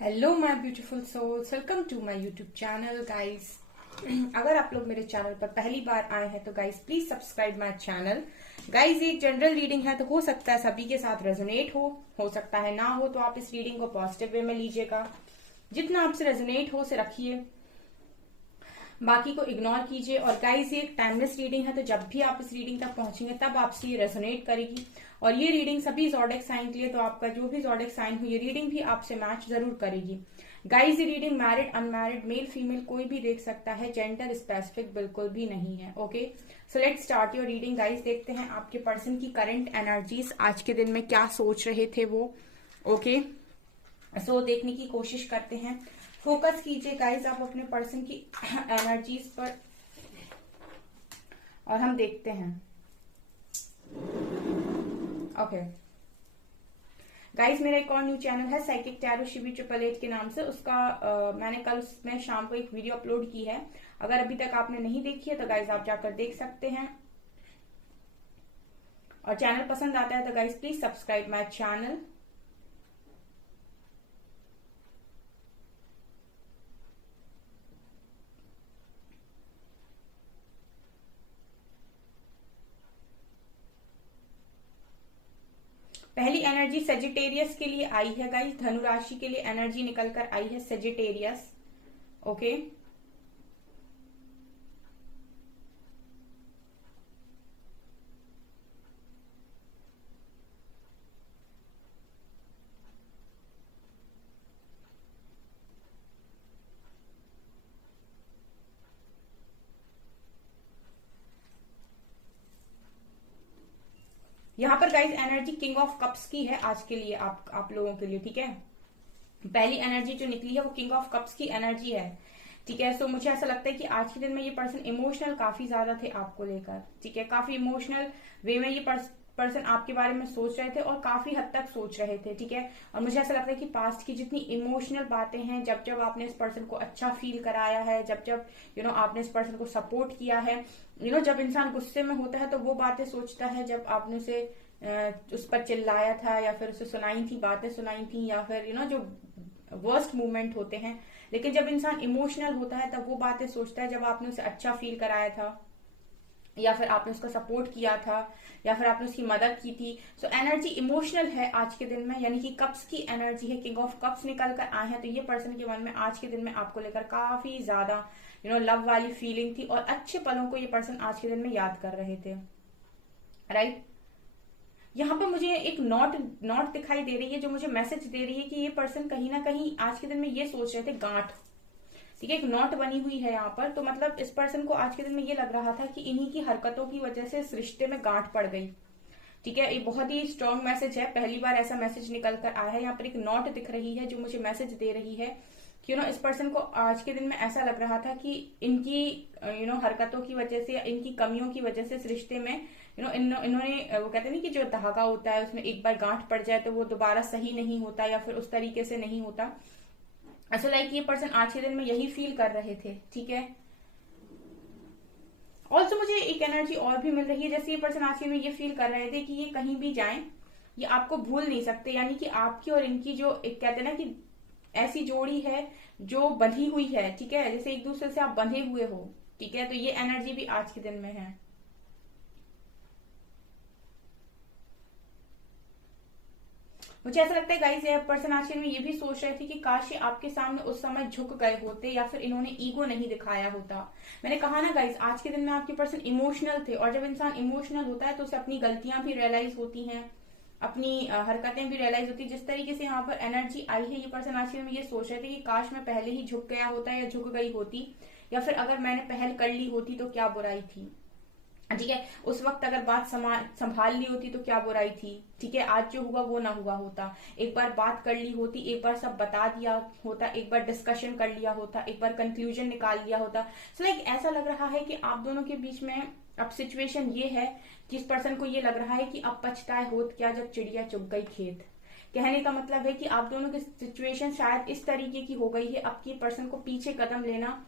Hello my beautiful souls, welcome to my YouTube channel guys. अगर आप लोग मेरे चैनल पर पहली बार आए हैं तो guys please subscribe my channel. Guys ये एक जनरल रीडिंग है तो हो सकता है सभी के साथ रेजोनेट हो सकता है ना हो, तो आप इस रीडिंग को पॉजिटिव वे में लीजिएगा। जितना आपसे रेजोनेट हो उसे रखिए, बाकी को इग्नोर कीजिए। और गाइस ये एक टाइमलेस रीडिंग है तो जब भी आप इस रीडिंग तक पहुंचेंगे तब आपसे ये रेजोनेट करेगी। और ये रीडिंग सभी ज़ोडिएक साइन के लिए, तो आपका जो भी ज़ोडिएक साइन हो ये रीडिंग भी आपसे मैच जरूर करेगी। गाइस ये reading married unmarried male female कोई भी देख सकता है, जेंडर स्पेसिफिक बिल्कुल भी नहीं है। Okay, so let's start your reading guys. देखते हैं आपके पर्सन की करंट एनर्जीज आज के दिन में क्या सोच रहे थे वो। ओके, सो देखने की कोशिश करते हैं। फोकस कीजिए गाइस आप अपने पर्सन की एनर्जीज पर और हम देखते हैं। ओके गाइस, मेरा एक और न्यू चैनल है साइकिक टैरो शिवी 888 के नाम से। उसका मैंने कल उसमें शाम को एक वीडियो अपलोड की है। अगर अभी तक आपने नहीं देखी है तो गाइस आप जाकर देख सकते हैं। और चैनल पसंद आता है तो guys please subscribe my channel. पहली एनर्जी सेजिटेरियस के लिए आई है गाइस। धनु राशि के लिए एनर्जी निकल कर आई है सेजिटेरियस। ओके, यहाँ पर guys energy king of cups की है आज के लिए, आप लोगों के लिए। ठीक है, पहली एनर्जी जो निकली है वो किंग ऑफ कप्स की एनर्जी है। ठीक है, सो मुझे ऐसा लगता है कि आज के दिन में ये पर्सन इमोशनल काफी ज्यादा थे आपको लेकर। ठीक है, काफी इमोशनल वे में ये पर्सन आपके बारे में सोच रहे थे और काफी हद तक सोच रहे थे। ठीक है, और मुझे ऐसा लगता है कि पास्ट की जितनी इमोशनल बातें हैं, जब जब आपने इस पर्सन को अच्छा फील कराया है, जब जब आपने इस पर्सन को सपोर्ट किया है, जब इंसान गुस्से में होता है तो वो बातें सोचता है जब आपने उसे उस पर चिल्लाया था या फिर उसे सुनाई थी, बातें सुनाई थी, या फिर जो वर्स्ट मोमेंट होते हैं। लेकिन जब इंसान इमोशनल होता है तब वो बातें सोचता है जब आपने उसे अच्छा फील कराया था, या फिर आपने उसका सपोर्ट किया था, या फिर आपने उसकी मदद की थी। सो एनर्जी इमोशनल है आज के दिन में, यानी कि कप्स की एनर्जी है। किंग ऑफ कप्स निकल कर आए हैं तो ये पर्सन के मन में आज के दिन में आपको लेकर काफी ज्यादा लव वाली फीलिंग थी और अच्छे पलों को ये पर्सन आज के दिन में याद कर रहे थे। राइट, यहाँ पर मुझे एक नोट दिखाई दे रही है जो मुझे मैसेज दे रही है कि ये पर्सन कहीं ना कहीं आज के दिन में ये सोच रहे थे गांठ। ठीक है, एक नोट बनी हुई है यहाँ पर, तो मतलब इस पर्सन को आज के दिन में ये लग रहा था कि इन्हीं की हरकतों की वजह से इस रिश्ते में गांठ पड़ गई। ठीक है, ये बहुत ही स्ट्रॉन्ग मैसेज है, पहली बार ऐसा मैसेज निकल कर आया है। यहाँ पर एक नोट दिख रही है जो मुझे मैसेज दे रही है कि इस पर्सन को आज के दिन में ऐसा लग रहा था कि इनकी हरकतों की वजह से या इनकी कमियों की वजह से इस रिश्ते में इन्होंने वो कहते हैं कि जो धागा होता है उसमें एक बार गांठ पड़ जाए तो वो दोबारा सही नहीं होता या फिर उस तरीके से नहीं होता। ऐसा लाइक ये पर्सन आज के दिन में यही फील कर रहे थे। ठीक है, ऑल्सो मुझे एक एनर्जी और भी मिल रही है, जैसे ये पर्सन आज के दिन में ये फील कर रहे थे कि ये कहीं भी जाएं ये आपको भूल नहीं सकते, यानी कि आपकी और इनकी जो एक कहते हैं ना कि ऐसी जोड़ी है जो बंधी हुई है। ठीक है, जैसे एक दूसरे से आप बंधे हुए हो। ठीक है, तो ये एनर्जी भी आज के दिन में है। मुझे ऐसा लगता है गाइस ये पर्सन आज के दिन में ये भी सोच रहे थे कि काश ये आपके सामने उस समय झुक गए होते या फिर इन्होंने ईगो नहीं दिखाया होता। मैंने कहा ना गाइस, आज के दिन में आपके पर्सन इमोशनल थे और जब इंसान इमोशनल होता है तो उसे अपनी गलतियां भी रियलाइज होती हैं, अपनी हरकतें भी रियलाइज होती है। जिस तरीके से यहाँ पर एनर्जी आई है, ये पर्सन आज के दिन में ये सोच रहे थे कि काश मैं पहले ही झुक गया होता या झुक गई होती, या फिर अगर मैंने पहल कर ली होती तो क्या बुराई थी। ठीक है, उस वक्त अगर बात संभाल ली होती तो क्या बुराई थी। ठीक है, आज जो हुआ वो ना हुआ होता, एक बार बात कर ली होती, एक बार सब बता दिया होता, एक बार डिस्कशन कर लिया होता, एक बार कंक्लूजन निकाल लिया होता। सो लाइक ऐसा लग रहा है कि आप दोनों के बीच में अब सिचुएशन ये है कि इस पर्सन को ये लग रहा है कि अब पछताए होत क्या जब चिड़िया चुग गई खेत। कहने का मतलब है कि आप दोनों की सिचुएशन शायद इस तरीके की हो गई है अब की पर्सन को पीछे कदम लेना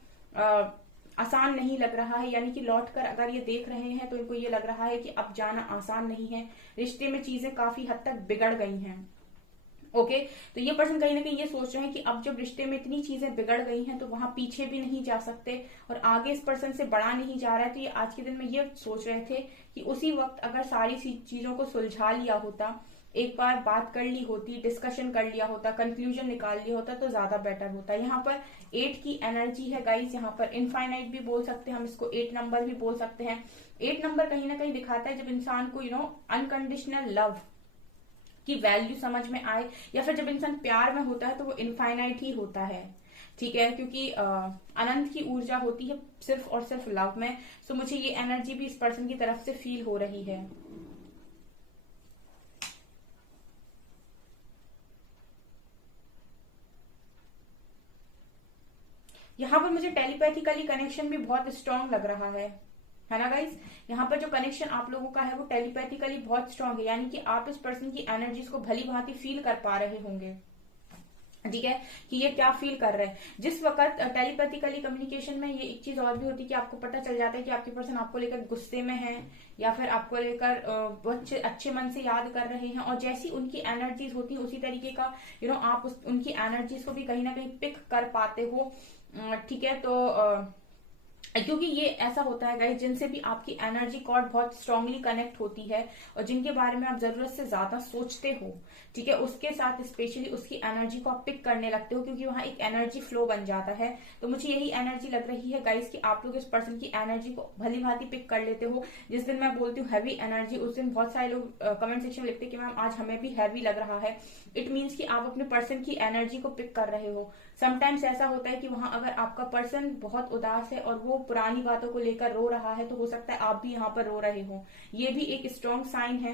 आसान नहीं लग रहा है, यानी कि लौट कर अगर ये देख रहे हैं तो इनको ये लग रहा है कि अब जाना आसान नहीं है, रिश्ते में चीजें काफी हद तक बिगड़ गई हैं। ओके तो ये पर्सन कहीं ना कहीं ये सोच रहे हैं कि अब जब रिश्ते में इतनी चीजें बिगड़ गई हैं तो वहां पीछे भी नहीं जा सकते और आगे इस पर्सन से बढ़ा नहीं जा रहा है। तो ये आज के दिन में ये सोच रहे थे कि उसी वक्त अगर सारी चीजों को सुलझा लिया होता, एक बार बात कर ली होती, डिस्कशन कर लिया होता, कंक्लूजन निकाल लिया होता तो ज्यादा बेटर होता। यहाँ पर 8 की एनर्जी है गाइस, यहाँ पर इनफाइनाइट भी बोल सकते हैं हम इसको, 8 नंबर भी बोल सकते हैं। 8 नंबर कहीं ना कहीं दिखाता है जब इंसान को अनकंडीशनल लव की वैल्यू समझ में आए, या फिर जब इंसान प्यार में होता है तो वो इनफाइनाइट ही होता है। ठीक है, क्योंकि अनंत की ऊर्जा होती है सिर्फ और सिर्फ लव में। सो मुझे ये एनर्जी भी इस पर्सन की तरफ से फील हो रही है। यहाँ पर मुझे टेलीपैथिकली कनेक्शन भी बहुत स्ट्रांग लग रहा है ना गाइस। यहाँ पर जो कनेक्शन आप लोगों का है वो टेलीपैथिकली बहुत स्ट्रांग है, यानी कि आप इस पर्सन की एनर्जीज को भली भांति फील कर पा रहे होंगे। ठीक है, कि ये क्या फील कर रहे हैं। जिस वक्त टेलीपैथिकली कम्युनिकेशन में ये एक चीज और भी होती है कि आपको पता चल जाता है कि आपके पर्सन आपको लेकर गुस्से में है या फिर आपको लेकर बहुत अच्छे मन से याद कर रहे हैं, और जैसी उनकी एनर्जीज होती है उसी तरीके का आप उनकी एनर्जीज को भी कहीं ना कहीं पिक कर पाते हो। ठीक है, तो क्योंकि ये ऐसा होता है गाइस जिनसे भी आपकी एनर्जी कॉर्ड बहुत स्ट्रांगली कनेक्ट होती है और जिनके बारे में आप जरूरत से ज्यादा सोचते हो, ठीक है, उसके साथ स्पेशली उसकी एनर्जी को आप पिक करने लगते हो क्योंकि वहां एक एनर्जी फ्लो बन जाता है। तो मुझे यही एनर्जी लग रही है गाइस कि आप लोग इस पर्सन की एनर्जी को भली भांति पिक कर लेते हो। जिस दिन मैं बोलती हूँ हैवी एनर्जी, उस दिन बहुत सारे लोग कमेंट सेक्शन में लिखते हैं कि मैम आज हमें भी हैवी लग रहा है। इट मीन्स कि आप अपने पर्सन की एनर्जी को पिक कर रहे हो। समटाइम्स ऐसा होता है कि वहां अगर आपका पर्सन बहुत उदास है और वो पुरानी बातों को लेकर रो रहा है तो हो सकता है आप भी यहाँ पर रो रहे हो। ये भी एक स्ट्रॉन्ग साइन है।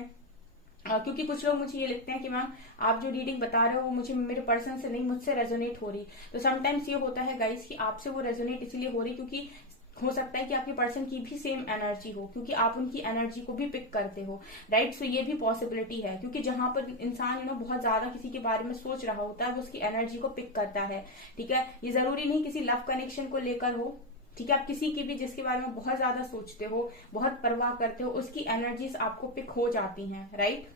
क्योंकि कुछ लोग मुझे ये लिखते हैं कि मैम आप जो रीडिंग बता रहे हो वो मुझे मेरे पर्सन से नहीं, मुझसे रेजोनेट हो रही। तो समटाइम्स ये होता है गाइस कि आपसे वो रेजोनेट इसलिए हो रही क्योंकि हो सकता है कि आपके पर्सन की भी सेम एनर्जी हो, क्योंकि आप उनकी एनर्जी को भी पिक करते हो। राइट, सो ये भी पॉसिबिलिटी है क्योंकि जहां पर इंसान बहुत ज्यादा किसी के बारे में सोच रहा होता है वो उसकी एनर्जी को पिक करता है। ठीक है, ये जरूरी नहीं किसी लव कनेक्शन को लेकर हो। ठीक है, आप किसी की भी जिसके बारे में बहुत ज्यादा सोचते हो, बहुत परवाह करते हो, उसकी एनर्जीज आपको पिक हो जाती हैं। राइट,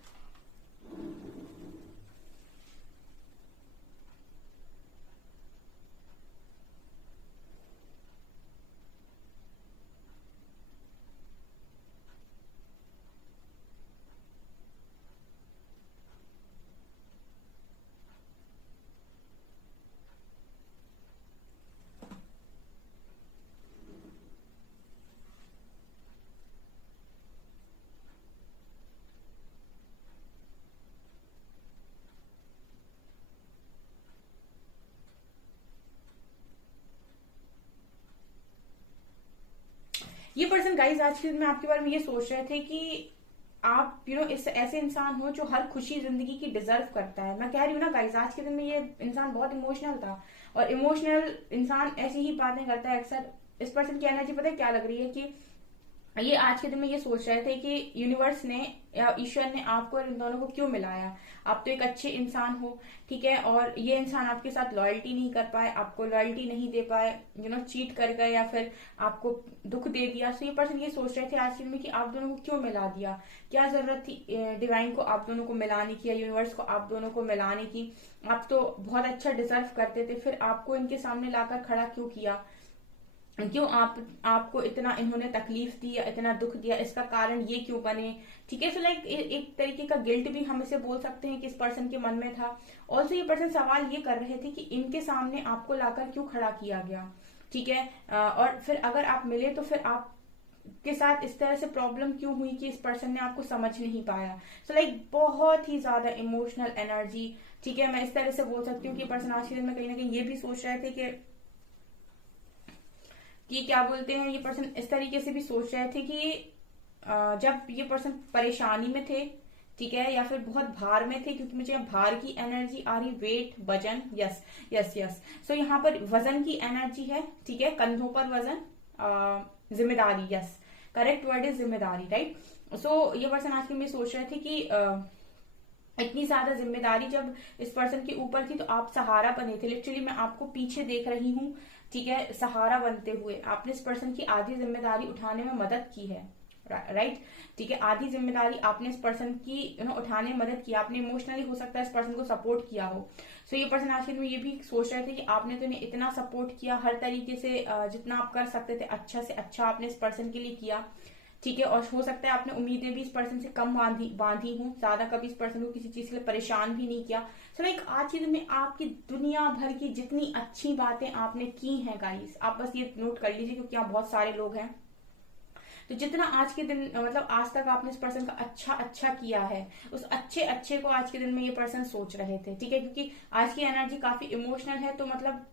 ये पर्सन गाइज आज के दिन में आपके बारे में ये सोच रहे थे कि आप इस ऐसे इंसान हो जो हर खुशी जिंदगी की डिजर्व करता है। मैं कह रही हूँ ना गाइज, आज के दिन में ये इंसान बहुत इमोशनल था और इमोशनल इंसान ऐसी ही बातें करता है अक्सर। इस पर्सन की एनर्जी पता है क्या लग रही है कि ये आज के दिन में ये सोच रहे थे कि यूनिवर्स ने या ईश्वर ने आपको और इन दोनों को क्यों मिलाया। आप तो एक अच्छे इंसान हो, ठीक है, और ये इंसान आपके साथ लॉयल्टी नहीं कर पाए, आपको लॉयल्टी नहीं दे पाए, चीट कर गए या फिर आपको दुख दे दिया। सो ये पर्सन ये सोच रहे थे आज के दिन में कि आप दोनों को क्यों मिला दिया, क्या जरूरत थी डिवाइन को आप दोनों को मिलाने की या यूनिवर्स को आप दोनों को मिलाने की। आप तो बहुत अच्छा डिजर्व करते थे, फिर आपको इनके सामने लाकर खड़ा क्यों किया, क्यों आपको इतना इन्होंने तकलीफ दी या इतना दुख दिया, इसका कारण ये क्यों बने। ठीक है, सो लाइक एक तरीके का गिल्ट भी हम इसे बोल सकते हैं कि इस पर्सन के मन में था। ऑल्सो ये पर्सन सवाल ये कर रहे थे कि इनके सामने आपको लाकर क्यों खड़ा किया गया। ठीक है, और फिर अगर आप मिले तो फिर आप के साथ इस तरह से प्रॉब्लम क्यों हुई कि इस पर्सन ने आपको समझ नहीं पाया। सो लाइक बहुत ही ज्यादा इमोशनल एनर्जी। ठीक है, मैं इस तरह से बोल सकती हूँ कि पर्सन आज के दिन में कहीं ना कहीं ये भी सोच रहे थे कि क्या बोलते हैं, ये पर्सन इस तरीके से भी सोच रहे थे कि जब ये पर्सन परेशानी में थे, ठीक है, या फिर बहुत भार में थे, क्योंकि मुझे यहाँ भार की एनर्जी आ रही, वेट, वजन, यस यस यस। सो यहाँ पर वजन की एनर्जी है, ठीक है, कंधों पर वजन, जिम्मेदारी, यस, करेक्ट वर्ड इज जिम्मेदारी, राइट। सो ये पर्सन आज के लिए सोच रहे थे कि इतनी ज्यादा जिम्मेदारी जब इस पर्सन के ऊपर थी तो आप सहारा बने थे। लिटरली मैं आपको पीछे देख रही हूँ, ठीक है, सहारा बनते हुए आपने इस पर्सन की आधी जिम्मेदारी उठाने में मदद की है। राइट, ठीक है। आधी जिम्मेदारी आपने इस पर्सन की उठाने में मदद की, आपने इमोशनली हो सकता है इस पर्सन को सपोर्ट किया हो। सो ये पर्सन आज के दिन में ये भी सोच रहे थे कि आपने तो इन्हें इतना सपोर्ट किया हर तरीके से, जितना आप कर सकते थे अच्छा से अच्छा आपने इस पर्सन के लिए किया, ठीक है। और हो सकता है आपने उम्मीदें भी इस पर्सन से कम बांधी हूँ, ज्यादा कभी इस पर्सन को किसी चीज के लिए परेशान भी नहीं किया। सो लाइक आज के दिन में आपकी दुनिया भर की जितनी अच्छी बातें आपने की हैं गाइस, आप बस ये नोट कर लीजिए, क्योंकि यहाँ बहुत सारे लोग हैं। तो जितना आज के दिन मतलब आज तक आपने इस पर्सन का अच्छा अच्छा किया है, उस अच्छे अच्छे को आज के दिन में ये पर्सन सोच रहे थे, ठीक है। क्योंकि आज की एनर्जी काफी इमोशनल है, तो मतलब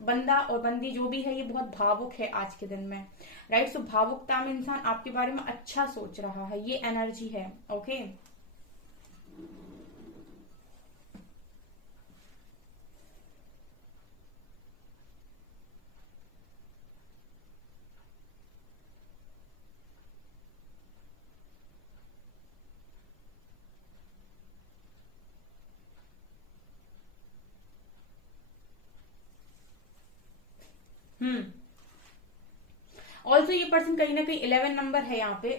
बंदा और बंदी जो भी है ये बहुत भावुक है आज के दिन में, राइट। सो भावुकता में इंसान आपके बारे में अच्छा सोच रहा है, ये एनर्जी है, ओके। हम्म। ऑल्सो ये पर्सन कहीं ना कहीं 11 नंबर है यहाँ पे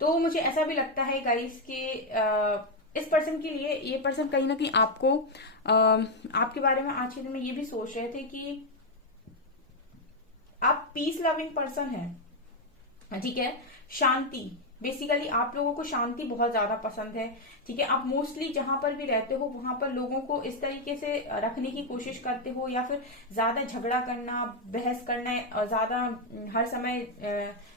तो मुझे ऐसा भी लगता है गाइस कि इस पर्सन के लिए ये पर्सन कहीं ना कहीं आपको आपके बारे में आज के दिन में ये भी सोच रहे थे कि आप पीस लविंग पर्सन है, ठीक है। शांति, बेसिकली आप लोगों को शांति बहुत ज्यादा पसंद है, ठीक है। आप मोस्टली जहां पर भी रहते हो वहां पर लोगों को इस तरीके से रखने की कोशिश करते हो, या फिर ज्यादा झगड़ा करना, बहस करना, ज्यादा हर समय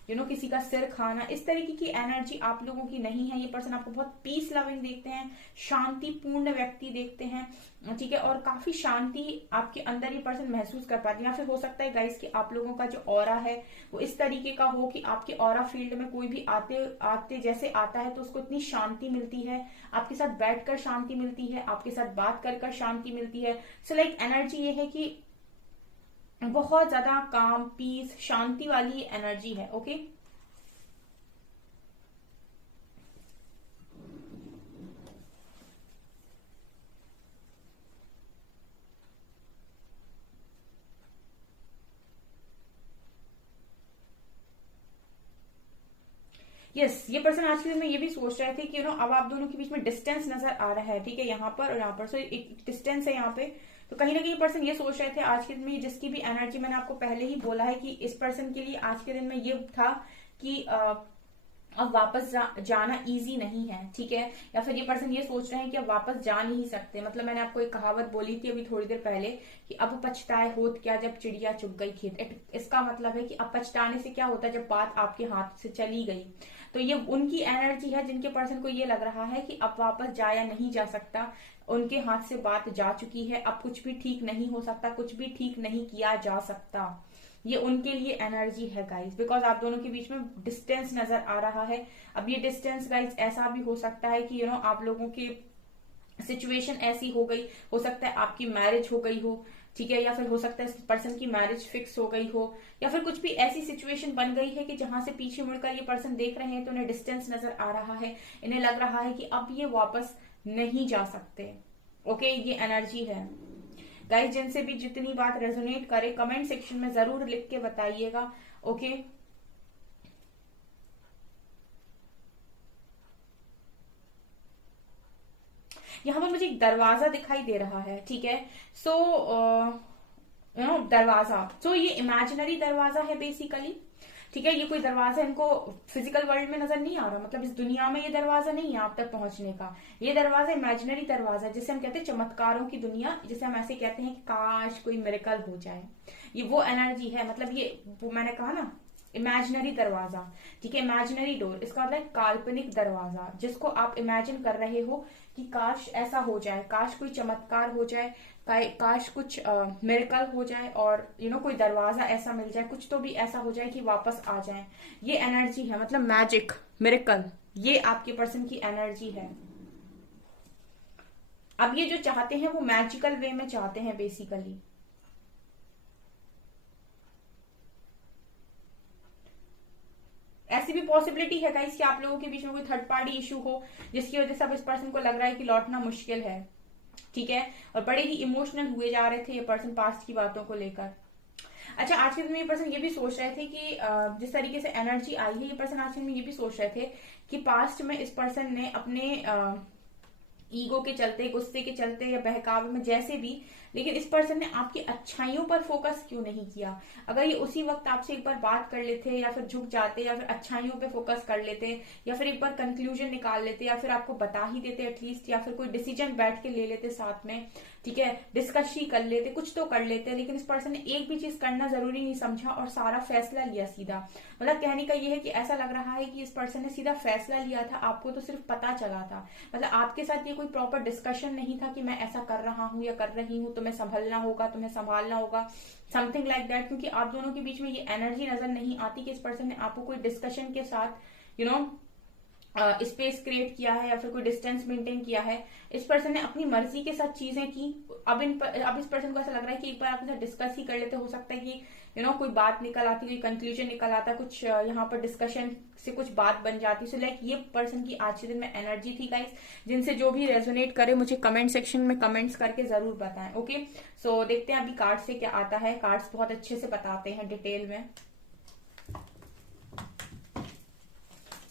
किसी का सिर खाना, इस तरीके की एनर्जी आप लोगों की नहीं है। ये पर्सन आपको बहुत पीस लविंग देखते हैं, शांतिपूर्ण व्यक्ति देखते हैं, ठीक है। और काफी शांति आपके अंदर ये पर्सन महसूस कर पाते हैं। या फिर हो सकता है गाइस कि आप लोगों का जो ऑरा है वो इस तरीके का हो कि आपके ऑरा फील्ड में कोई भी आते आते जैसे आता है तो उसको इतनी शांति मिलती है, आपके साथ बैठकर शांति मिलती है, आपके साथ बात कर शांति मिलती है। सो लाइक एनर्जी ये है कि बहुत ज्यादा काम, पीस, शांति वाली एनर्जी है, ओके। यस, ये पर्सन आज के दिन में ये भी सोच रहे थे कि अब आप दोनों के बीच में डिस्टेंस नजर आ रहा है, ठीक है, यहाँ पर और यहाँ पर। सो एक डिस्टेंस है यहाँ पे, तो कहीं ना कहीं पर्सन ये सोच रहे थे आज के दिन में, जिसकी भी एनर्जी मैंने आपको पहले ही बोला है कि इस पर्सन के लिए आज के दिन में ये था कि अब वापस जाना इजी नहीं है, ठीक है। या फिर ये पर्सन ये सोच रहे हैं कि अब वापस जा नहीं सकते। मतलब मैंने आपको एक कहावत बोली थी अभी थोड़ी देर पहले कि अब पछताए होत क्या जब चिड़िया चुग गई खेत। इसका मतलब है कि अब पछताने से क्या होता है जब बात आपके हाथ से चली गई। तो ये उनकी एनर्जी है जिनके पर्सन को ये लग रहा है कि अब वापस जाया नहीं जा सकता, उनके हाथ से बात जा चुकी है, अब कुछ भी ठीक नहीं हो सकता, कुछ भी ठीक नहीं किया जा सकता। ये उनके लिए एनर्जी है गाइस, बिकॉज आप दोनों के बीच में डिस्टेंस नजर आ रहा है। अब ये डिस्टेंस गाइस ऐसा भी हो सकता है कि आप लोगों की सिचुएशन ऐसी हो सकता है आपकी मैरिज हो गई हो, ठीक है। या फिर हो सकता है इस पर्सन की मैरिज फिक्स हो गई हो, या फिर कुछ भी ऐसी सिचुएशन बन गई है कि जहां से पीछे मुड़कर ये पर्सन देख रहे हैं तो उन्हें डिस्टेंस नजर आ रहा है, इन्हें लग रहा है कि अब ये वापस नहीं जा सकते, ओके। ये एनर्जी है गाइस। जिनसे भी जितनी बात रेजोनेट करे कमेंट सेक्शन में जरूर लिख के बताइएगा, ओके। यहाँ पर मुझे एक दरवाजा दिखाई दे रहा है, ठीक है। सो दरवाजा, सो ये इमेजिनरी दरवाजा है बेसिकली, ठीक है। ये कोई दरवाजा इनको फिजिकल वर्ल्ड में नजर नहीं आ रहा, मतलब इस दुनिया में ये दरवाजा नहीं है आप तक पहुंचने का। ये दरवाजा इमेजिनरी दरवाजा, जिसे हम कहते हैं चमत्कारों की दुनिया, जिसे हम ऐसे कहते हैं कि काश कोई मिरेकल हो जाए, ये वो एनर्जी है। मतलब ये वो मैंने कहा ना इमेजिनरी दरवाजा, ठीक है, इमेजिनरी डोर, इसका मतलब काल्पनिक दरवाजा, जिसको आप इमेजिन कर रहे हो कि काश ऐसा हो जाए, काश कोई चमत्कार हो जाए, काश कुछ मिरेकल हो जाए, और कोई दरवाजा ऐसा मिल जाए, कुछ तो भी ऐसा हो जाए कि वापस आ जाए। ये एनर्जी है, मतलब मैजिक, मिरेकल, ये आपके पर्सन की एनर्जी है। अब ये जो चाहते हैं वो मैजिकल वे में चाहते हैं बेसिकली। ऐसी भी पॉसिबिलिटी है गाइस कि आप लोगों के बीच में कोई थर्ड पार्टी इशू हो जिसकी वजह से अब इस पर्सन को लग रहा है कि लौटना मुश्किल है, ठीक है। और बड़े ही इमोशनल हुए जा रहे थे ये पर्सन पास्ट की बातों को लेकर। अच्छा, आज के दिन में ये पर्सन ये भी सोच रहे थे कि जिस तरीके से एनर्जी आई है, ये पर्सन आज के दिन में ये भी सोच रहे थे कि पास्ट में इस पर्सन ने अपने ईगो के चलते, गुस्से के चलते या बहकावे में, जैसे भी, लेकिन इस पर्सन ने आपकी अच्छाइयों पर फोकस क्यों नहीं किया। अगर ये उसी वक्त आपसे एक बार बात कर लेते, या फिर झुक जाते, या फिर अच्छाइयों पे फोकस कर लेते, या फिर एक बार कंक्लूजन निकाल लेते, या फिर आपको बता ही देते एटलीस्ट, या फिर कोई डिसीजन बैठ के ले लेते साथ में, ठीक है, डिस्कस ही कर लेते, कुछ तो कर लेते, लेकिन इस पर्सन ने एक भी चीज करना जरूरी नहीं समझा और सारा फैसला लिया सीधा। मतलब कहने का ये है कि ऐसा लग रहा है कि इस पर्सन ने सीधा फैसला लिया था, आपको तो सिर्फ पता चला था। मतलब आपके साथ ये कोई प्रॉपर डिस्कशन नहीं था कि मैं ऐसा कर रहा हूँ या कर रही हूँ, तुम्हें संभलना होगा, तुम्हें संभालना होगा, समथिंग लाइक दैट। क्योंकि आप दोनों के बीच में ये एनर्जी नजर नहीं आती कि इस पर्सन ने आपको कोई डिस्कशन के साथ स्पेस क्रिएट किया है या फिर कोई डिस्टेंस मेंटेन किया है। इस पर्सन ने अपनी मर्जी के साथ चीजें की। अब इस पर्सन को ऐसा लग रहा है कि एक बार आपके साथ डिस्कस ही कर लेते, हो सकता है कि कोई बात निकल आती, कोई कंक्लूजन निकल आता, कुछ यहाँ पर डिस्कशन से कुछ बात बन जाती। सो लाइक ये पर्सन की आज के दिन में एनर्जी थी गाइस। जिनसे जो भी रेजोनेट करे मुझे कमेंट सेक्शन में कमेंट्स करके जरूर बताएं। ओके, सो देखते हैं अभी कार्ड से क्या आता है। कार्ड्स बहुत अच्छे से बताते हैं डिटेल में।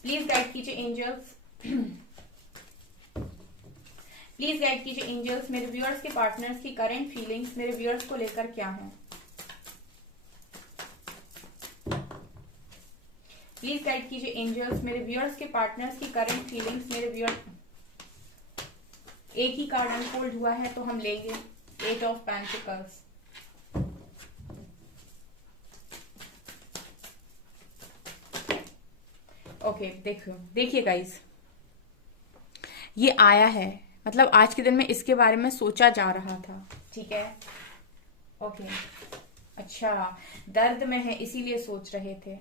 प्लीज गाइड कीजिए एंजल्स, प्लीज गाइड कीजिए एंजल्स, मेरे व्यूअर्स के पार्टनर्स की करंट फीलिंग्स मेरे व्यूअर्स को लेकर क्या है। प्लीज गाइड कीजिए एंजल्स, मेरे व्यूअर्स के पार्टनर्स की करंट फीलिंग्स मेरे व्यूअर्स। एक ही कार्ड अनफोल्ड हुआ है तो हम लेंगे एट ऑफ पेंटिकल्स। ओके, देखिए गाइस, ये आया है, मतलब आज के दिन में इसके बारे में सोचा जा रहा था, ठीक है। ओके, अच्छा, दर्द में है इसीलिए सोच रहे थे।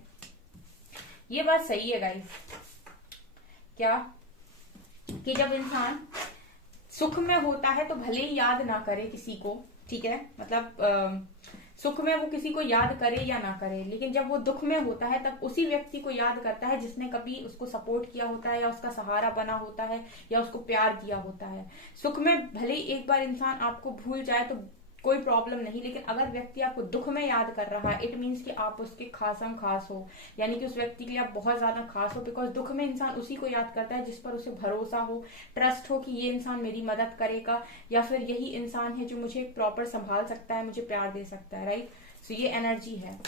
ये बात सही है गाइस, क्या कि जब इंसान सुख में होता है तो भले ही याद ना करे किसी को, ठीक है, मतलब सुख में वो किसी को याद करे या ना करे, लेकिन जब वो दुख में होता है तब उसी व्यक्ति को याद करता है जिसने कभी उसको सपोर्ट किया होता है या उसका सहारा बना होता है या उसको प्यार दिया होता है। सुख में भले ही एक बार इंसान आपको भूल जाए तो कोई प्रॉब्लम नहीं, लेकिन अगर व्यक्ति आपको दुख में याद कर रहा है, इट मीन्स कि आप उसके खासम खास हो, यानी कि उस व्यक्ति के लिए आप बहुत ज्यादा खास हो। बिकॉज दुख में इंसान उसी को याद करता है जिस पर उसे भरोसा हो, ट्रस्ट हो कि ये इंसान मेरी मदद करेगा, या फिर यही इंसान है जो मुझे प्रॉपर संभाल सकता है, मुझे प्यार दे सकता है, राइट। सो ये एनर्जी है।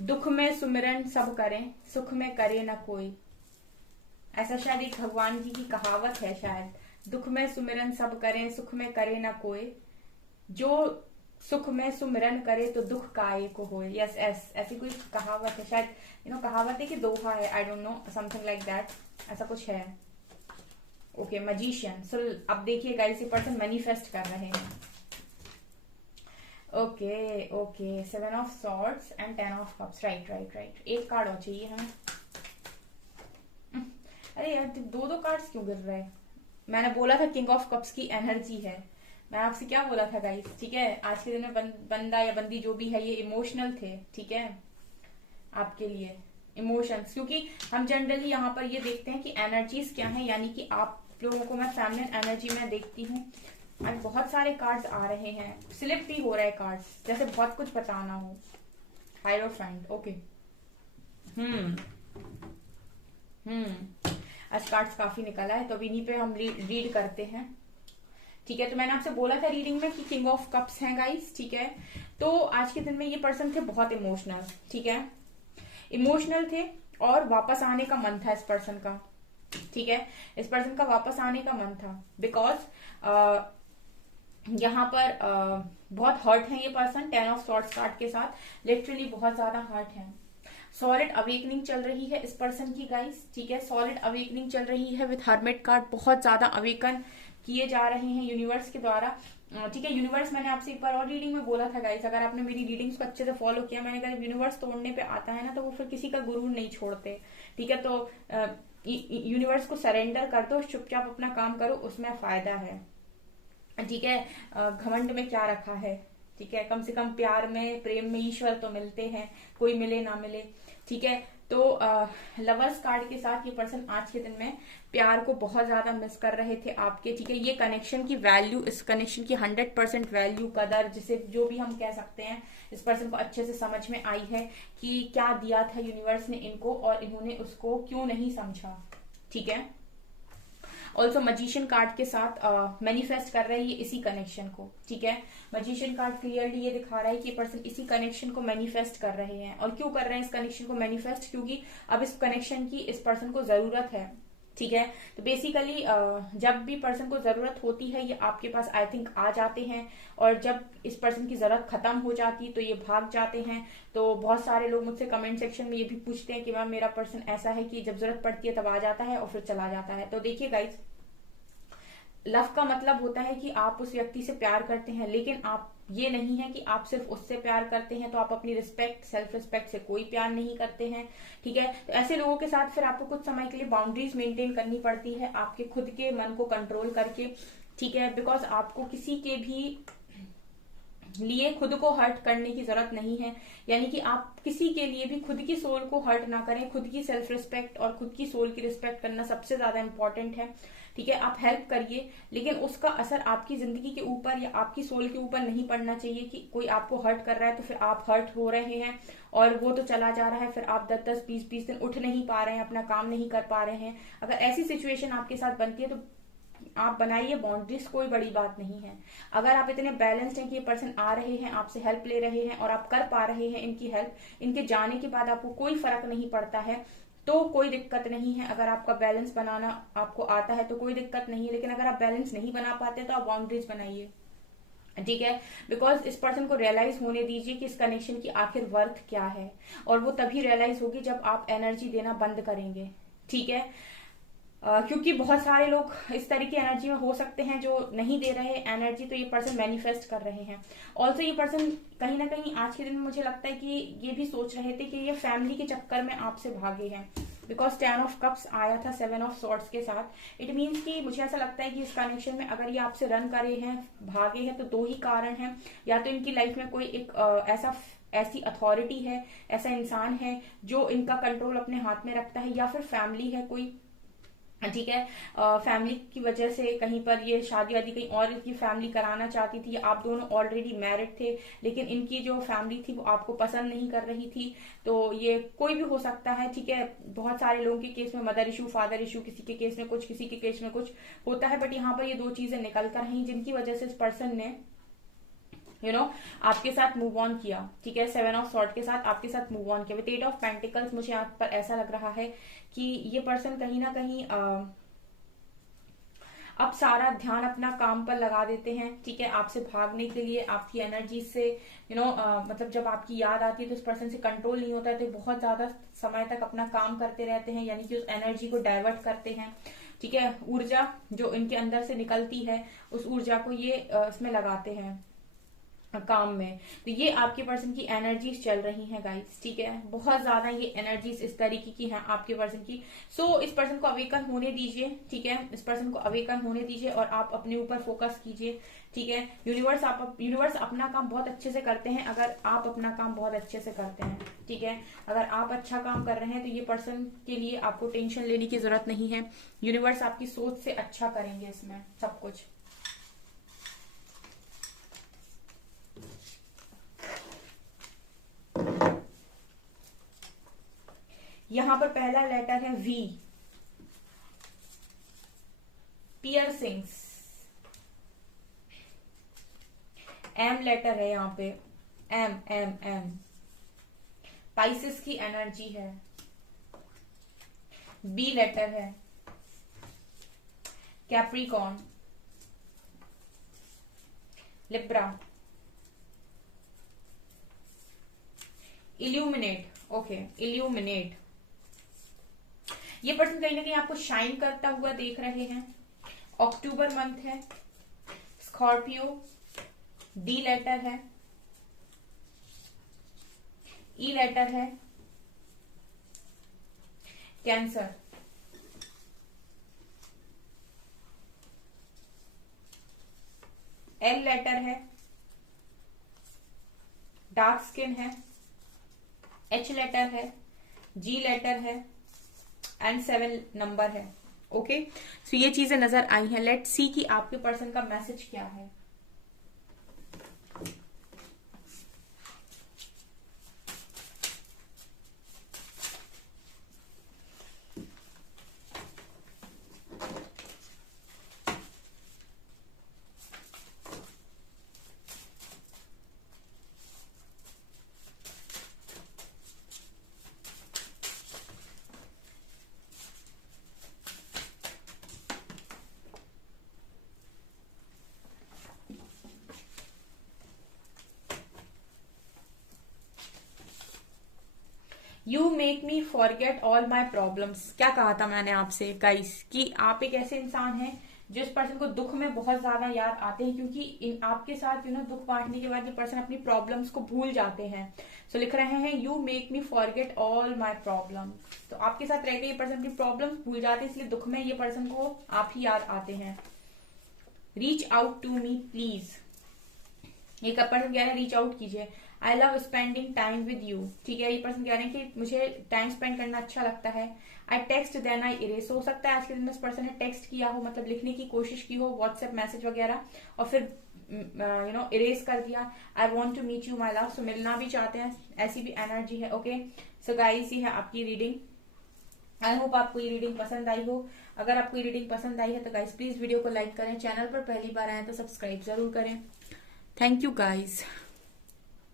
दुख में सुमिरन सब करें, सुख में करे ना कोई, ऐसा शायद एक भगवान जी की कहावत है शायद। दुख में सुमिरन सब करें, सुख में करे ना कोई, जो सुख में सुमिरन करे तो दुख काए को होए। यस, ऐसी कोई कहावत है शायद, कहावत है कि दोहा है, I don't know, something like that, ऐसा कुछ है। Okay, magician. सो अब देखिए गाइस, ये पर्सन मैनिफेस्ट कर रहे हैं। Okay, 7 of swords and 10 of cups, right. एक कार्ड और चाहिए हमें। अरे यार, दो कार्ड्स क्यों गिर रहे हैं। मैंने बोला था किंग ऑफ कप्स की एनर्जी है। मैं आपसे क्या बोला था गाइस, ठीक है। आज के दिन में बंदा या बंदी जो भी है ये इमोशनल थे, ठीक है, आपके लिए इमोशंस। क्योंकि हम जनरली यहाँ पर ये देखते हैं कि एनर्जीज क्या है, यानी कि आप लोगों को मैं फेमिनिन एनर्जी में देखती हूँ। आज बहुत सारे कार्ड्स आ रहे हैं, स्लिप भी हो रहे हैं कार्ड्स, जैसे बहुत कुछ बताना हो। हायरोफेंट, ओके, आज कार्ड्स काफी निकला है, तो अब इन्हीं पे हम रीड करते हैं, ठीक है। तो मैंने आपसे बोला था रीडिंग में कि किंग ऑफ कप्स हैं गाइस, ठीक है। तो आज के दिन में ये पर्सन थे बहुत इमोशनल, ठीक है, इमोशनल थे और वापस आने का मन था इस पर्सन का, ठीक है। इस पर्सन का वापस आने का मन था बिकॉज यहाँ पर बहुत हर्ट है ये पर्सन 10 ऑफ सॉर्ड्स कार्ड के साथ, लिटरली बहुत ज्यादा हर्ट है। सॉलिड अवेकनिंग चल रही है इस पर्सन की गाइस, ठीक है, सॉलिड अवेकनिंग चल रही है विथ हर्मिट कार्ड। बहुत ज्यादा अवेकन किए जा रहे हैं यूनिवर्स के द्वारा, ठीक है। यूनिवर्स, मैंने आपसे एक बार और रीडिंग में बोला था गाइस, अगर आपने मेरी रीडिंग्स को अच्छे से फॉलो किया, मैंने कहा यूनिवर्स तोड़ने पे आता है ना तो वो फिर किसी का गुरूर नहीं छोड़ते, ठीक है। तो यूनिवर्स को सरेंडर कर दो, चुपचाप अपना काम करो, उसमें फायदा है, ठीक है। घमंड में क्या रखा है, ठीक है। कम से कम प्यार में, प्रेम में ईश्वर तो मिलते हैं, कोई मिले ना मिले, ठीक है। तो लवर्स कार्ड के साथ ये पर्सन आज के दिन में प्यार को बहुत ज्यादा मिस कर रहे थे आपके, ठीक है। ये कनेक्शन की वैल्यू, इस कनेक्शन की 100% वैल्यू, कदर, जिसे जो भी हम कह सकते हैं, इस पर्सन को अच्छे से समझ में आई है कि क्या दिया था यूनिवर्स ने इनको और इन्होंने उसको क्यों नहीं समझा, ठीक है। ऑल्सो मजिशियन कार्ड के साथ मैनिफेस्ट कर रहे हैं ये इसी कनेक्शन को, ठीक है। मजिशियन कार्ड क्लियरली ये दिखा रहा है कि ये पर्सन इसी कनेक्शन को मैनिफेस्ट कर रहे हैं। और क्यों कर रहे हैं इस कनेक्शन को मैनिफेस्ट? क्योंकि अब इस कनेक्शन की इस पर्सन को जरूरत है, ठीक है। तो बेसिकली जब भी पर्सन को जरूरत होती है ये आपके पास आई थिंक आ जाते हैं, और जब इस पर्सन की जरूरत खत्म हो जाती है तो ये भाग जाते हैं। तो बहुत सारे लोग मुझसे कमेंट सेक्शन में ये भी पूछते हैं कि मैम मेरा पर्सन ऐसा है कि जब जरूरत पड़ती है तब आ जाता है और फिर चला जाता है। तो देखिए गाइज, लव का मतलब होता है कि आप उस व्यक्ति से प्यार करते हैं, लेकिन आप ये नहीं है कि आप सिर्फ उससे प्यार करते हैं तो आप अपनी रिस्पेक्ट, सेल्फ रिस्पेक्ट से कोई प्यार नहीं करते हैं, ठीक है। तो ऐसे लोगों के साथ फिर आपको कुछ समय के लिए बाउंड्रीज मेंटेन करनी पड़ती है, आपके खुद के मन को कंट्रोल करके, ठीक है। बिकॉज आपको किसी के भी लिए खुद को हर्ट करने की जरूरत नहीं है, यानी कि आप किसी के लिए भी खुद की सोल को हर्ट ना करें। खुद की सेल्फ रिस्पेक्ट और खुद की सोल की रिस्पेक्ट करना सबसे ज्यादा इंपॉर्टेंट है, ठीक है। आप हेल्प करिए, लेकिन उसका असर आपकी जिंदगी के ऊपर या आपकी सोल के ऊपर नहीं पड़ना चाहिए कि कोई आपको हर्ट कर रहा है तो फिर आप हर्ट हो रहे हैं और वो तो चला जा रहा है, फिर आप 10-10, 20-20 दिन उठ नहीं पा रहे हैं, अपना काम नहीं कर पा रहे हैं। अगर ऐसी सिचुएशन आपके साथ बनती है तो आप बनाइए बाउंड्रीज, कोई बड़ी बात नहीं है। अगर आप इतने बैलेंस्ड हैं कि ये पर्सन आ रहे हैं, आपसे हेल्प ले रहे हैं और आप कर पा रहे हैं इनकी हेल्प, इनके जाने के बाद आपको कोई फर्क नहीं पड़ता है, तो कोई दिक्कत नहीं है। अगर आपका बैलेंस बनाना आपको आता है तो कोई दिक्कत नहीं है, लेकिन अगर आप बैलेंस नहीं बना पाते तो आप बाउंड्रीज बनाइए, ठीक है। बिकॉज इस पर्सन को रियलाइज होने दीजिए कि इस कनेक्शन की आखिर वर्थ क्या है, और वो तभी रियलाइज होगी जब आप एनर्जी देना बंद करेंगे, ठीक है। क्योंकि बहुत सारे लोग इस तरह की एनर्जी में हो सकते हैं जो नहीं दे रहे एनर्जी, तो ये पर्सन मैनिफेस्ट कर रहे हैं। ऑल्सो ये पर्सन कहीं ना कहीं आज के दिन में मुझे लगता है कि ये भी सोच रहे थे कि ये फैमिली के चक्कर में आपसे भागे हैं, बिकॉज 10 ऑफ कप्स आया था 7 ऑफ सॉर्ड्स के साथ। इट मीन्स कि मुझे ऐसा लगता है कि इस कनेक्शन में अगर ये आपसे रन करे हैं, भागे हैं, तो दो ही कारण हैं। या तो इनकी लाइफ में कोई एक ऐसी अथॉरिटी है, ऐसा इंसान है जो इनका कंट्रोल अपने हाथ में रखता है, या फिर फैमिली है कोई, ठीक है। फैमिली की वजह से कहीं पर ये शादी वादी कहीं और की फैमिली कराना चाहती थी, आप दोनों ऑलरेडी मैरिड थे, लेकिन इनकी जो फैमिली थी वो आपको पसंद नहीं कर रही थी। तो ये कोई भी हो सकता है, ठीक है। बहुत सारे लोगों के केस में मदर इशू, फादर इशू, किसी के केस में कुछ, किसी के केस में कुछ होता है, बट यहाँ पर ये दो चीजें निकल कर आई जिनकी वजह से इस पर्सन ने आपके साथ मूव ऑन किया, ठीक है। 7 ऑफ सॉर्ड के साथ आपके साथ मूव ऑन किया। विद 8 ऑफ पेंटिकल्स मुझे यहाँ पर ऐसा लग रहा है कि ये पर्सन कहीं ना कहीं अब सारा ध्यान अपना काम पर लगा देते हैं, ठीक है। आपसे भागने के लिए, आपकी एनर्जी से मतलब जब आपकी याद आती है तो उस पर्सन से कंट्रोल नहीं होता है, तो बहुत ज्यादा समय तक अपना काम करते रहते हैं, यानी कि उस एनर्जी को डाइवर्ट करते हैं, ठीक है। ऊर्जा जो इनके अंदर से निकलती है उस ऊर्जा को ये इसमें लगाते हैं काम में। तो ये आपके पर्सन की एनर्जीज चल रही हैं गाइस, ठीक है। बहुत ज्यादा ये एनर्जीज इस तरीके की हैं आपके पर्सन की। सो इस पर्सन को अवेकन होने दीजिए, ठीक है। इस पर्सन को अवेकन होने दीजिए और आप अपने ऊपर फोकस कीजिए, ठीक है। यूनिवर्स अपना काम बहुत अच्छे से करते हैं अगर आप अपना काम बहुत अच्छे से करते हैं, ठीक है। अगर आप अच्छा काम कर रहे हैं तो ये पर्सन के लिए आपको टेंशन लेने की जरूरत नहीं है। यूनिवर्स आपकी सोच से अच्छा करेंगे इसमें सब कुछ। यहां पर पहला लेटर है वी, पियर्सिंग्स। एम लेटर है यहाँ पे, एम एम एम, पाइसिस की एनर्जी है। बी लेटर है, Capricorn, Libra, illuminate. Okay, illuminate. ये पर्सन कहीं ना कहीं आपको शाइन करता हुआ देख रहे हैं। अक्टूबर मंथ है, स्कॉर्पियो, डी लेटर है, ई लेटर है, कैंसर, एल लेटर है, डार्क स्किन है, एच लेटर है, जी लेटर है एंड 7 नंबर है। ओके, सो ये चीजें नजर आई हैं। लेट्स सी कि आपके पर्सन का मैसेज क्या है। You make me forget all my problems. क्या कहा था मैंने आपसे गाइस कि आप एक ऐसे इंसान हैं जो इस पर्सन को दुख में बहुत ज्यादा याद आते हैं, क्योंकि आपके साथ दुख बांटने के बाद ये पर्सन अपनी प्रॉब्लम्स को भूल जाते हैं। सो लिख रहे हैं you make me forget all my problem. तो आपके साथ रहकर ये पर्सन अपनी प्रॉब्लम्स भूल जाते हैं, इसलिए दुख में ये पर्सन को आप ही याद आते हैं। Reach out to me please. एक पर्सन कह रहे हैं रीच आउट कीजिए। I love spending time with you. ठीक है, ये पर्सन कह रहे हैं कि मुझे टाइम स्पेंड करना अच्छा लगता है। I text then I erase. हो सकता है आज के दिन में इस पर्सन ने टेक्स्ट किया हो, मतलब लिखने की कोशिश की हो, व्हाट्सएप मैसेज वगैरह, और फिर इरेज कर दिया। I want to meet you my love. So मिलना भी चाहते हैं, ऐसी भी एनर्जी है। ओके, सो गाइस ये है आपकी रीडिंग। आई होप आपको ये रीडिंग पसंद आई हो। अगर आपको ये रीडिंग पसंद आई है तो गाइस प्लीज वीडियो को लाइक करें, चैनल पर पहली बार आए तो सब्सक्राइब जरूर करें। Thank you guys.